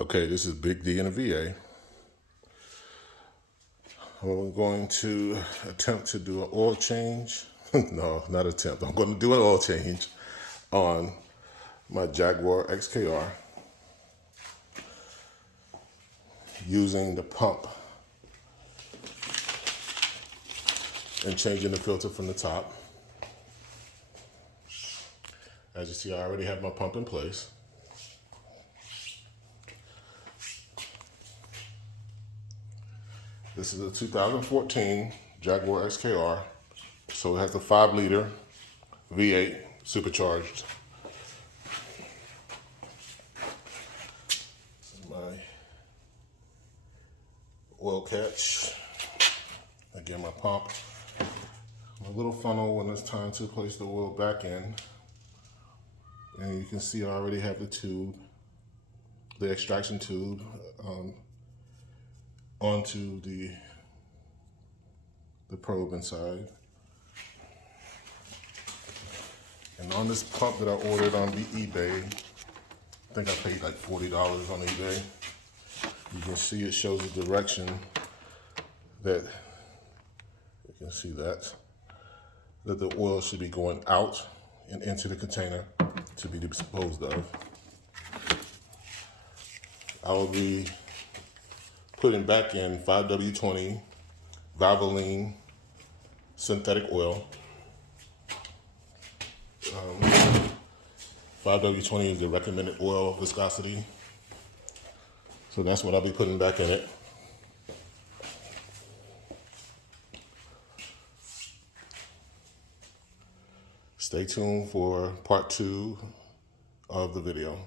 Okay, this is Big D in a VA. I'm going to attempt to do an oil change. No, not attempt. I'm going to do an oil change on my Jaguar XKR using the pump and changing the filter from the top. As you see, I already have my pump in place. This is a 2014 Jaguar XKR, so it has the 5-liter V8 supercharged. This is my oil catch. Again, my pump. My little funnel when it's time to place the oil back in. And you can see I already have the tube, the extraction tube, onto the probe inside. And on this pump that I ordered on the eBay, I think I paid like $40 on eBay. You can see it shows the direction that, you can see that the oil should be going out and into the container to be disposed of. I will be putting back in 5W20 Valvoline synthetic oil. 5W20 is the recommended oil viscosity. So that's what I'll be putting back in it. Stay tuned for part 2 of the video.